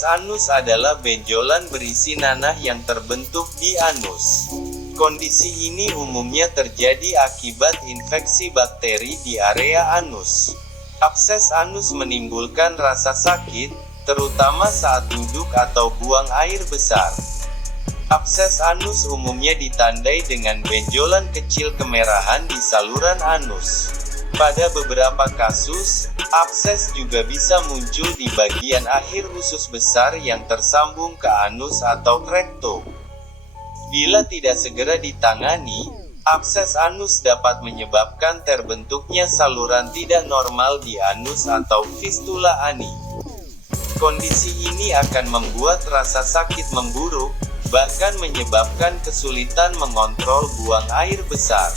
Abses anus adalah benjolan berisi nanah yang terbentuk di anus. Kondisi ini umumnya terjadi akibat infeksi bakteri di area anus. Abses anus menimbulkan rasa sakit, terutama saat duduk atau buang air besar. Abses anus umumnya ditandai dengan benjolan kecil kemerahan di saluran anus. Pada beberapa kasus, abses juga bisa muncul di bagian akhir usus besar yang tersambung ke anus atau rektum. Bila tidak segera ditangani, abses anus dapat menyebabkan terbentuknya saluran tidak normal di anus atau fistula ani. Kondisi ini akan membuat rasa sakit memburuk, bahkan menyebabkan kesulitan mengontrol buang air besar.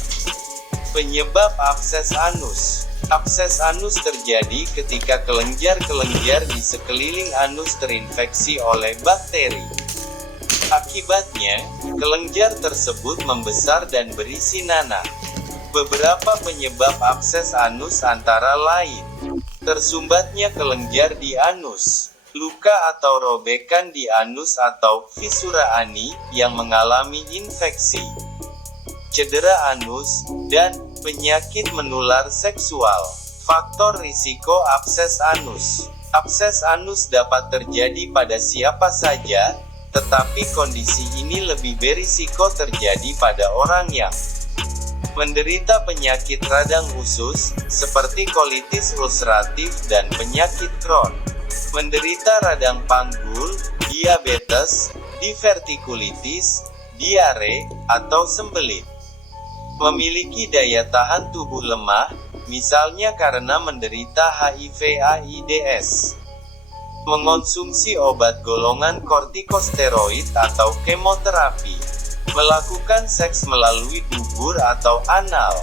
Penyebab abses anus. Abses anus terjadi ketika kelenjar-kelenjar di sekeliling anus terinfeksi oleh bakteri. Akibatnya, kelenjar tersebut membesar dan berisi nanah. Beberapa penyebab abses anus antara lain: tersumbatnya kelenjar di anus, luka atau robekan di anus atau fisura ani yang mengalami infeksi, cedera anus, dan penyakit menular seksual. Faktor risiko abses anus. Abses anus dapat terjadi pada siapa saja, tetapi kondisi ini lebih berisiko terjadi pada orang yang menderita penyakit radang usus, seperti kolitis ulceratif dan penyakit Crohn, menderita radang panggul, diabetes, divertikulitis, diare, atau sembelit, memiliki daya tahan tubuh lemah, misalnya karena menderita HIV/AIDS, mengonsumsi obat golongan kortikosteroid atau kemoterapi, melakukan seks melalui dubur atau anal,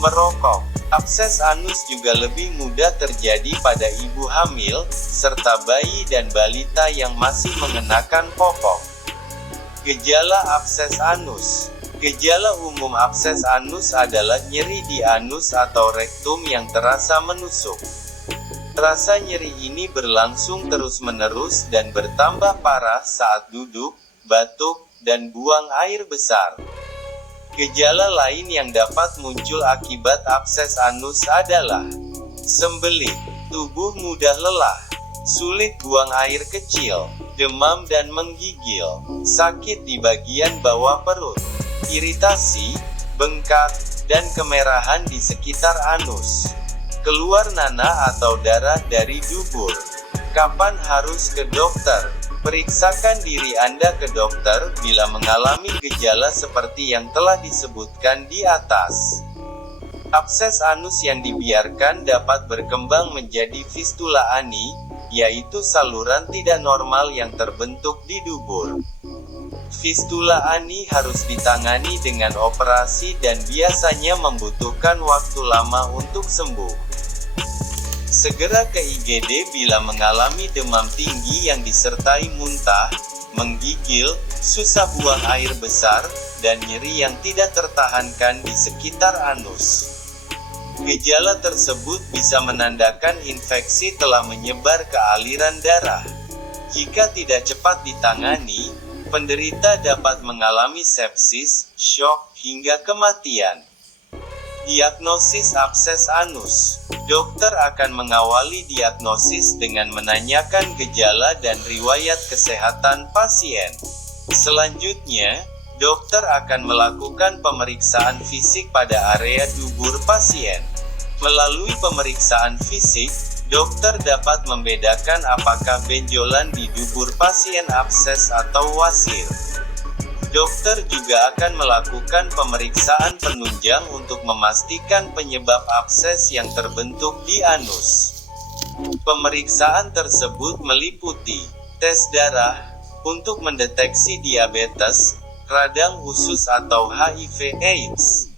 merokok. Abses anus juga lebih mudah terjadi pada ibu hamil, serta bayi dan balita yang masih mengenakan popok. Gejala abses anus. Gejala umum abses anus adalah nyeri di anus atau rektum yang terasa menusuk. Rasa nyeri ini berlangsung terus-menerus dan bertambah parah saat duduk, batuk, dan buang air besar. Gejala lain yang dapat muncul akibat abses anus adalah sembelit, tubuh mudah lelah, sulit buang air kecil, demam dan menggigil, sakit di bagian bawah perut, iritasi, bengkak, dan kemerahan di sekitar anus, keluar nanah atau darah dari dubur. Kapan harus ke dokter? Periksakan diri Anda ke dokter bila mengalami gejala seperti yang telah disebutkan di atas. Abses anus yang dibiarkan dapat berkembang menjadi fistula ani, yaitu saluran tidak normal yang terbentuk di dubur. Fistula ani harus ditangani dengan operasi dan biasanya membutuhkan waktu lama untuk sembuh. Segera ke IGD bila mengalami demam tinggi yang disertai muntah, menggigil, susah buang air besar, dan nyeri yang tidak tertahankan di sekitar anus. Gejala tersebut bisa menandakan infeksi telah menyebar ke aliran darah. Jika tidak cepat ditangani, penderita dapat mengalami sepsis, shock, hingga kematian. Diagnosis abses anus. Dokter akan mengawali diagnosis dengan menanyakan gejala dan riwayat kesehatan pasien. Selanjutnya, dokter akan melakukan pemeriksaan fisik pada area dubur pasien. Melalui pemeriksaan fisik, dokter dapat membedakan apakah benjolan di dubur pasien abses atau wasir. Dokter juga akan melakukan pemeriksaan penunjang untuk memastikan penyebab abses yang terbentuk di anus. Pemeriksaan tersebut meliputi tes darah untuk mendeteksi diabetes, radang usus atau HIV/AIDS,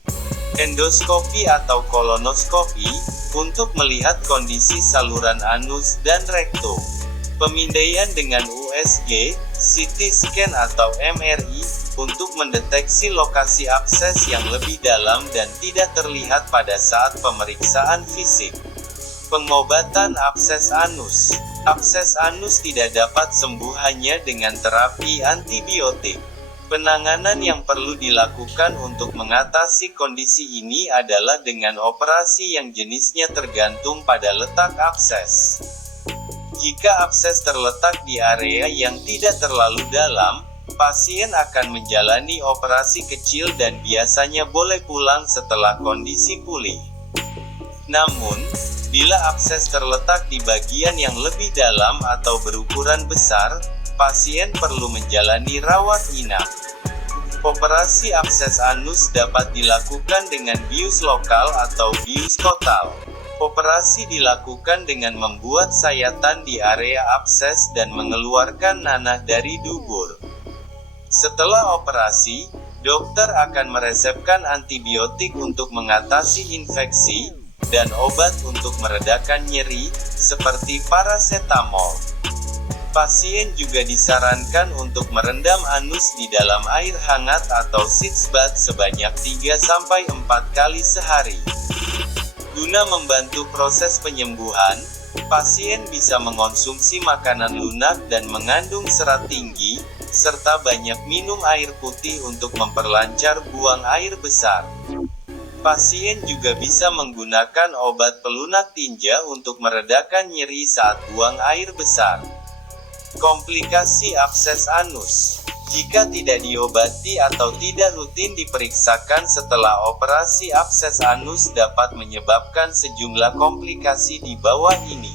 endoskopi atau kolonoskopi untuk melihat kondisi saluran anus dan rektum, pemindaian dengan USG, CT scan atau MRI untuk mendeteksi lokasi abses yang lebih dalam dan tidak terlihat pada saat pemeriksaan fisik. Pengobatan abses anus. Abses anus tidak dapat sembuh hanya dengan terapi antibiotik. Penanganan yang perlu dilakukan untuk mengatasi kondisi ini adalah dengan operasi yang jenisnya tergantung pada letak abses. Jika abses terletak di area yang tidak terlalu dalam, pasien akan menjalani operasi kecil dan biasanya boleh pulang setelah kondisi pulih. Namun, bila abses terletak di bagian yang lebih dalam atau berukuran besar, pasien perlu menjalani rawat inap. Operasi abses anus dapat dilakukan dengan bius lokal atau bius total. Operasi dilakukan dengan membuat sayatan di area abses dan mengeluarkan nanah dari dubur. Setelah operasi, dokter akan meresepkan antibiotik untuk mengatasi infeksi, dan obat untuk meredakan nyeri, seperti parasetamol. Pasien juga disarankan untuk merendam anus di dalam air hangat atau sitz bath sebanyak 3-4 kali sehari. Guna membantu proses penyembuhan, pasien bisa mengonsumsi makanan lunak dan mengandung serat tinggi, serta banyak minum air putih untuk memperlancar buang air besar. Pasien juga bisa menggunakan obat pelunak tinja untuk meredakan nyeri saat buang air besar. Komplikasi abses anus. Jika tidak diobati atau tidak rutin diperiksakan setelah operasi, abses anus dapat menyebabkan sejumlah komplikasi di bawah ini.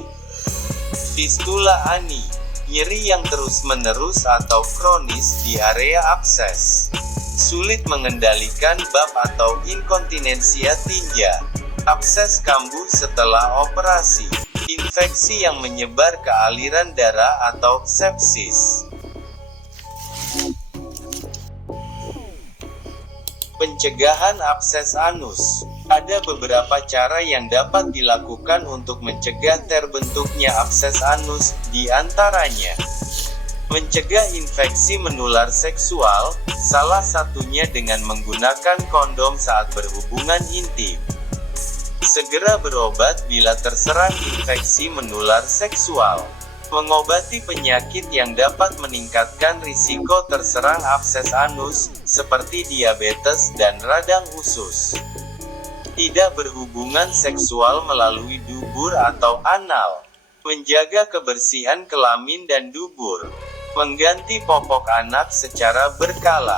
Fistula ani, nyeri yang terus-menerus atau kronis di area abses. Sulit mengendalikan bab atau inkontinensia tinja. Abses kambuh setelah operasi. Infeksi yang menyebar ke aliran darah atau sepsis. Pencegahan abses anus. Ada beberapa cara yang dapat dilakukan untuk mencegah terbentuknya abses anus, di antaranya mencegah infeksi menular seksual, salah satunya dengan menggunakan kondom saat berhubungan intim. Segera berobat bila terserang infeksi menular seksual. Mengobati penyakit yang dapat meningkatkan risiko terserang abses anus, seperti diabetes dan radang usus. Tidak berhubungan seksual melalui dubur atau anal. Menjaga kebersihan kelamin dan dubur. Mengganti popok anak secara berkala.